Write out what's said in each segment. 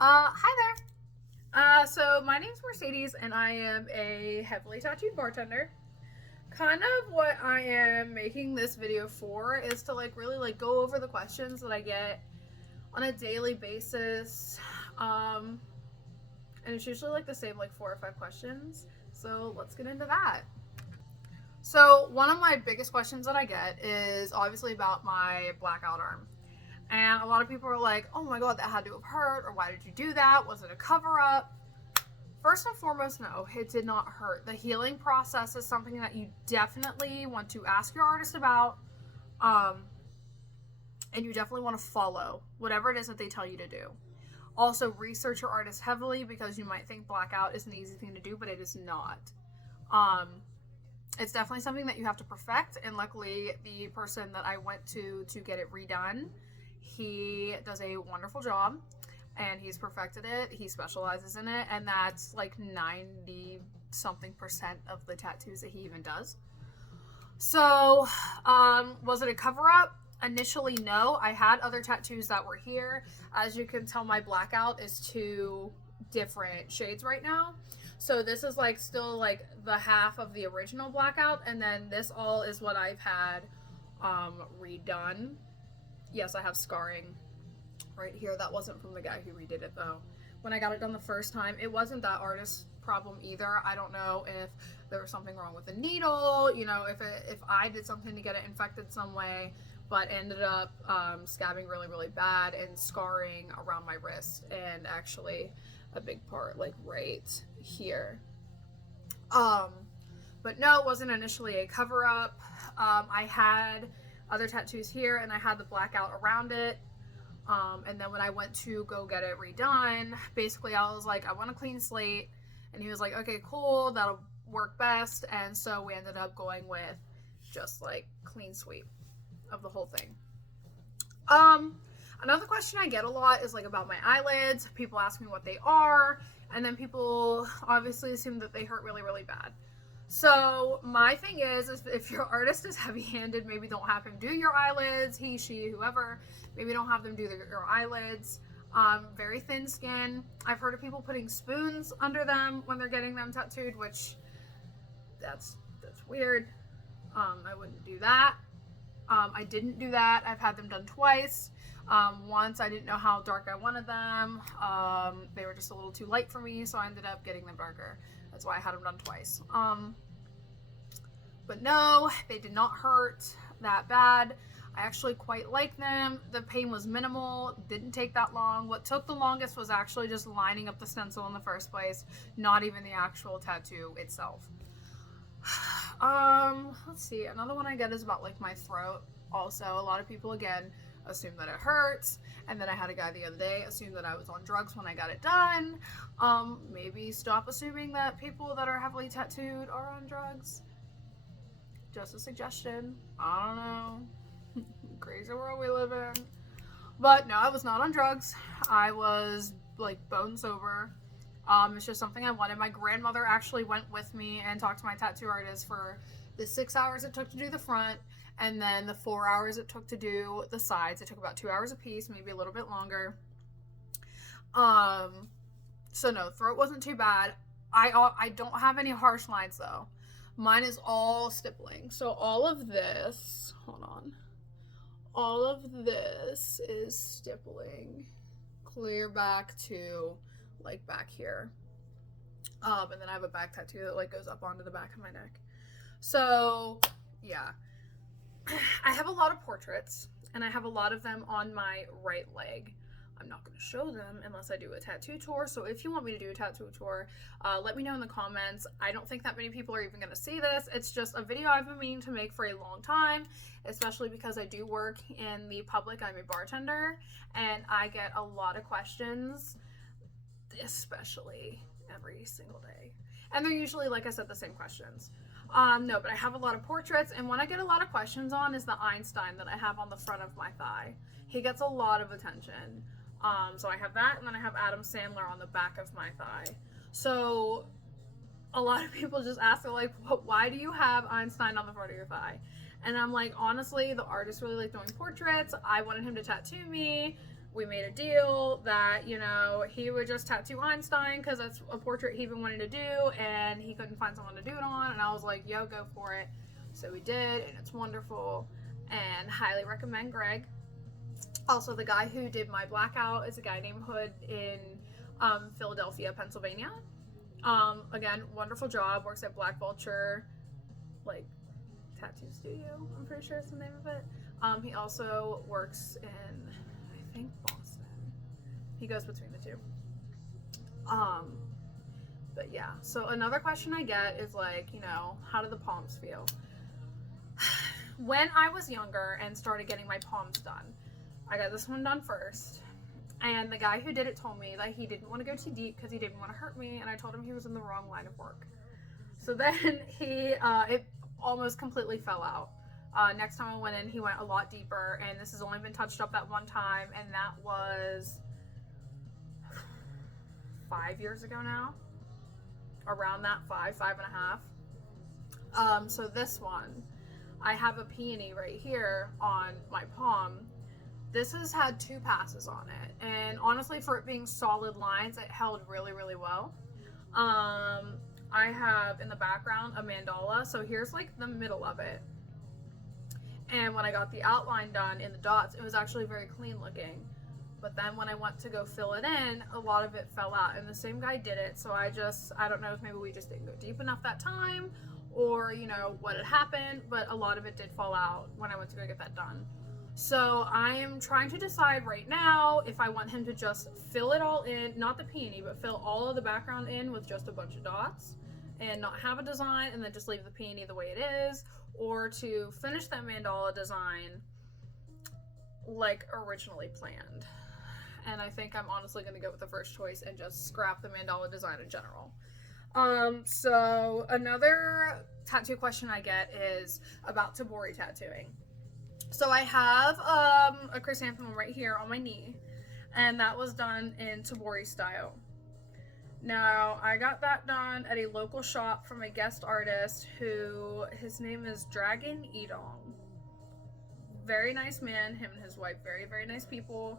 Hi there. So my name's Mercedes, and I am a heavily tattooed bartender. Kind of what I am making this video for is to really go over the questions that I get on a daily basis. Um, and it's usually the same 4 or 5 questions. So let's get into that. So one of my biggest questions that I get is obviously about my blackout arm. And a lot of people are like, oh my god, that had to have hurt, or why did you do that? Was it a cover up? First and foremost, no, it did not hurt. The healing process is something that you definitely want to ask your artist about. Um, and you definitely want to follow whatever it is that they tell you to do. Also, research your artist heavily because you might think blackout is an easy thing to do, but it is not. Um, it's definitely something that you have to perfect, and luckily, the person that I went to get it redone, he does a wonderful job, and he's perfected it. He specializes in it, and that's 90 something percent of the tattoos that he even does. So, was it a cover up? Initially, no. I had other tattoos that were here. As you can tell, my blackout is 2 different shades right now. So this is still the half of the original blackout, and then this all is what I've had redone. Yes, I have scarring right here. That wasn't from the guy who redid it though. When I got it done the first time, it wasn't that artist's problem either. I don't know if there was something wrong with the needle, if I did something to get it infected some way, but ended up scabbing really bad and scarring around my wrist, and actually a big part right here. But no, it wasn't initially a cover up. I had other tattoos here, and I had the blackout around it. And then when I went to go get it redone, basically I was like, I want a clean slate. And he was like, okay, cool, that'll work best. And so we ended up going with just clean sweep of the whole thing. Another question I get a lot is about my eyelids. People ask me what they are, and then people obviously assume that they hurt really bad. So my thing is if your artist is heavy-handed, maybe don't have him do your eyelids. He, she, whoever, maybe don't have them do your eyelids. Very thin skin. I've heard of people putting spoons under them when they're getting them tattooed, which that's weird. I wouldn't do that. I didn't do that. I've had them done twice. Once I didn't know how dark I wanted them. They were just a little too light for me, so I ended up getting them darker. That's why I had them done twice. But no, they did not hurt that bad. I actually quite like them. The pain was minimal. Didn't take that long. What took the longest was actually just lining up the stencil in the first place, not even the actual tattoo itself. Let's see. Another one I get is about my throat. Also, a lot of people again assume that it hurts, and then I had a guy the other day assume that I was on drugs when I got it done. Maybe stop assuming that people that are heavily tattooed are on drugs. Just a suggestion. I don't know. Crazy world we live in. But no, I was not on drugs. I was bone sober. It's just something I wanted. My grandmother actually went with me and talked to my tattoo artist for the 6 hours it took to do the front, and then the 4 hours it took to do the sides. It took about 2 hours a piece, maybe a little bit longer. So no, throat wasn't too bad. I don't have any harsh lines though. Mine is all stippling. So all of this, hold on. All of this is stippling clear back to back here. And then I have a back tattoo that goes up onto the back of my neck. So yeah, I have a lot of portraits, and I have a lot of them on my right leg. I'm not going to show them unless I do a tattoo tour. So if you want me to do a tattoo tour, let me know in the comments. I don't think that many people are even going to see this. It's just a video I've been meaning to make for a long time, especially because I do work in the public. I'm a bartender, and I get a lot of questions, especially every single day. And they're usually, like I said, the same questions. No, but I have a lot of portraits, and what I get a lot of questions on is the Einstein that I have on the front of my thigh. He gets a lot of attention. So I have that, and then I have Adam Sandler on the back of my thigh. So a lot of people just ask, they're like, why do you have Einstein on the front of your thigh? And I'm like, honestly, the artist really liked doing portraits. I wanted him to tattoo me. we made a deal that, you know, he would just tattoo Einstein because that's a portrait he even wanted to do, and he couldn't find someone to do it on. And I was like, yo, go for it. So we did, and it's wonderful, and highly recommend Greg. Also, the guy who did my Blackout is a guy named Hood in Philadelphia, Pennsylvania. Again, wonderful job. Works at Black Vulture, like, tattoo studio, I'm pretty sure is the name of it. He also works in, I think, Boston. He goes between the two. But yeah, so another question I get is like, you know, how do the palms feel? When I was younger and started getting my palms done, I got this one done first. And the guy who did it told me that he didn't want to go too deep because he didn't want to hurt me, and I told him he was in the wrong line of work. So then it almost completely fell out. Next time I went in, he went a lot deeper, and this has only been touched up that one time, and that was 5 years ago now. Around that, five and a half. So this one, I have a peony right here on my palm. This has had 2 passes on it, and honestly, for it being solid lines, it held really, really well. I have in the background a mandala, so here's like the middle of it. And when I got the outline done in the dots, it was actually very clean looking. But then when I went to go fill it in, a lot of it fell out, and the same guy did it. So I don't know if maybe we just didn't go deep enough that time, or, you know, what had happened, but a lot of it did fall out when I went to go get that done. So I am trying to decide right now if I want him to just fill it all in, not the peony, but fill all of the background in with just a bunch of dots and not have a design and then just leave the peony the way it is, or to finish that mandala design like originally planned. And I think I'm honestly going to go with the first choice and just scrap the mandala design in general. So another tattoo question I get is about tabori tattooing. So I have a chrysanthemum right here on my knee, and that was done in tabori style. Now, I got that done at a local shop from a guest artist who, his name is Dragon Edong. Very nice man, him and his wife, very, very nice people.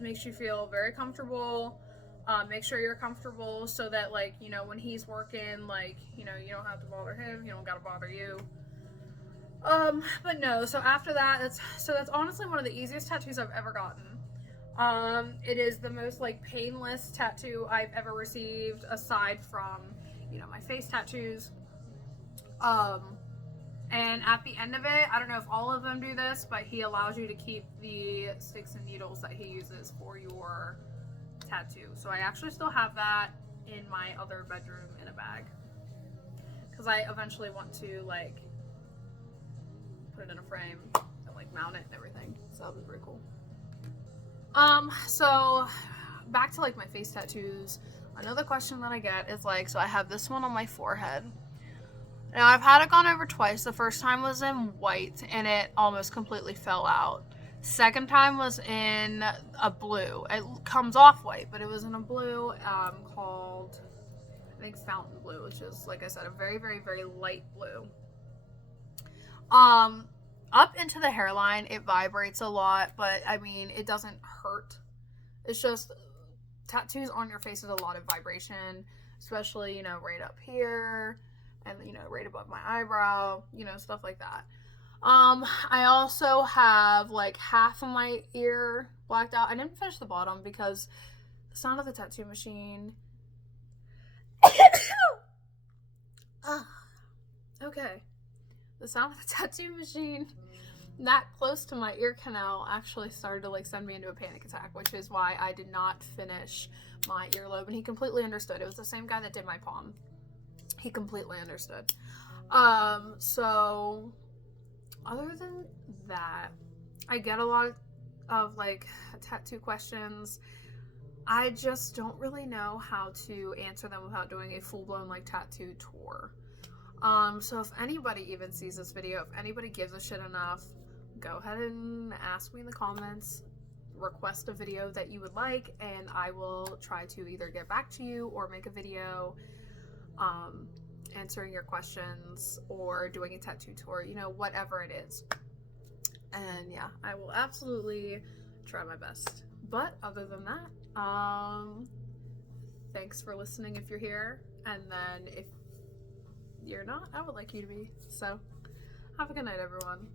Makes you feel very comfortable. Make sure you're comfortable so that, like, you know, when he's working, like, you know, you don't have to bother him, you don't gotta bother you. But no, so after that, that's honestly one of the easiest tattoos I've ever gotten. It is the most, like, painless tattoo I've ever received, aside from, you know, my face tattoos. And at the end of it, I don't know if all of them do this, but he allows you to keep the sticks and needles that he uses for your tattoo. So I actually still have that in my other bedroom in a bag, because I eventually want to, like, put it in a frame and, like, mount it and everything. So that'll be pretty cool. So back to, like, my face tattoos. Another question that I get is, like, so I have this one on my forehead. Now, I've had it gone over twice. The first time was in white, and it almost completely fell out. Second time was in a blue. It comes off white, but it was in a blue called, I think, Fountain Blue, which is, like I said, a very, very, very light blue. Up into the hairline, it vibrates a lot, but, I mean, it doesn't hurt. It's just, tattoos on your face is a lot of vibration, especially, you know, right up here, and, you know, right above my eyebrow, you know, stuff like that. I also have, like, half of my ear blacked out. I didn't finish the bottom because the sound of the tattoo machine. Okay. The sound of the tattoo machine that close to my ear canal actually started to, like, send me into a panic attack, which is why I did not finish my earlobe, and he completely understood. It was the same guy that did my palm. He completely understood. So other than that, I get a lot of, like, tattoo questions. I just don't really know how to answer them without doing a full-blown, like, tattoo tour. So if anybody even sees this video, if anybody gives a shit enough, go ahead and ask me in the comments, request a video that you would like, and I will try to either get back to you or make a video answering your questions or doing a tattoo tour, you know, whatever it is. And yeah, I will absolutely try my best. But other than that, thanks for listening if you're here. And then if you're not, I would like you to be. So have a good night, everyone.